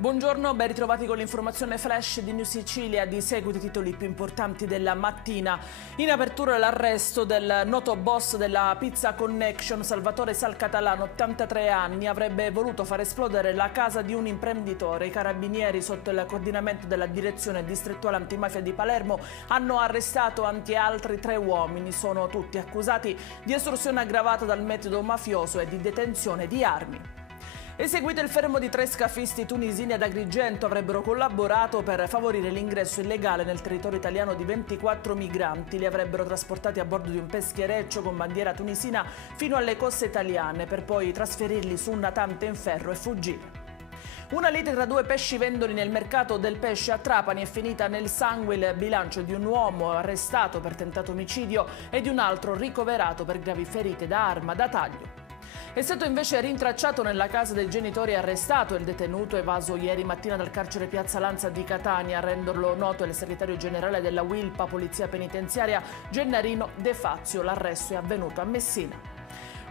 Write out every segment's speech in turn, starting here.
Buongiorno, ben ritrovati con l'informazione flash di New Sicilia. Di seguito i titoli più importanti della mattina. In apertura l'arresto del noto boss della Pizza Connection, Salvatore Salcatalano, 83 anni, avrebbe voluto far esplodere la casa di un imprenditore. I carabinieri, sotto il coordinamento della direzione distrettuale antimafia di Palermo, hanno arrestato anche altri 3 uomini. Sono tutti accusati di estorsione aggravata dal metodo mafioso e di detenzione di armi. Eseguito il fermo di 3 scafisti tunisini ad Agrigento, avrebbero collaborato per favorire l'ingresso illegale nel territorio italiano di 24 migranti. Li avrebbero trasportati a bordo di un peschereccio con bandiera tunisina fino alle coste italiane, per poi trasferirli su un natante in ferro e fuggire. Una lite tra 2 pescivendoli nel mercato del pesce a Trapani è finita nel sangue. Il bilancio di un uomo arrestato per tentato omicidio e di un altro ricoverato per gravi ferite da arma da taglio. È stato invece rintracciato nella casa dei genitori e arrestato il detenuto evaso ieri mattina dal carcere Piazza Lanza di Catania. A renderlo noto è il segretario generale della Wilpa Polizia Penitenziaria, Gennarino De Fazio. L'arresto è avvenuto a Messina.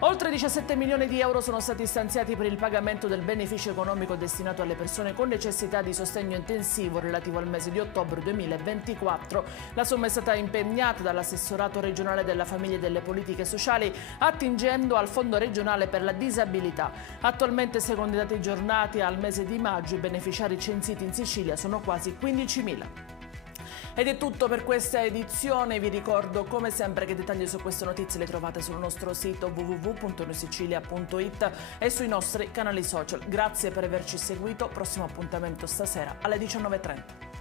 Oltre 17 milioni di euro sono stati stanziati per il pagamento del beneficio economico destinato alle persone con necessità di sostegno intensivo relativo al mese di ottobre 2024. La somma è stata impegnata dall'assessorato regionale della famiglia e delle politiche sociali attingendo al Fondo regionale per la disabilità. Attualmente, secondo i dati aggiornati al mese di maggio, i beneficiari censiti in Sicilia sono quasi 15.000. Ed è tutto per questa edizione. Vi ricordo come sempre che dettagli su queste notizie le trovate sul nostro sito www.newsicilia.it e sui nostri canali social. Grazie per averci seguito. Prossimo appuntamento stasera alle 19:30.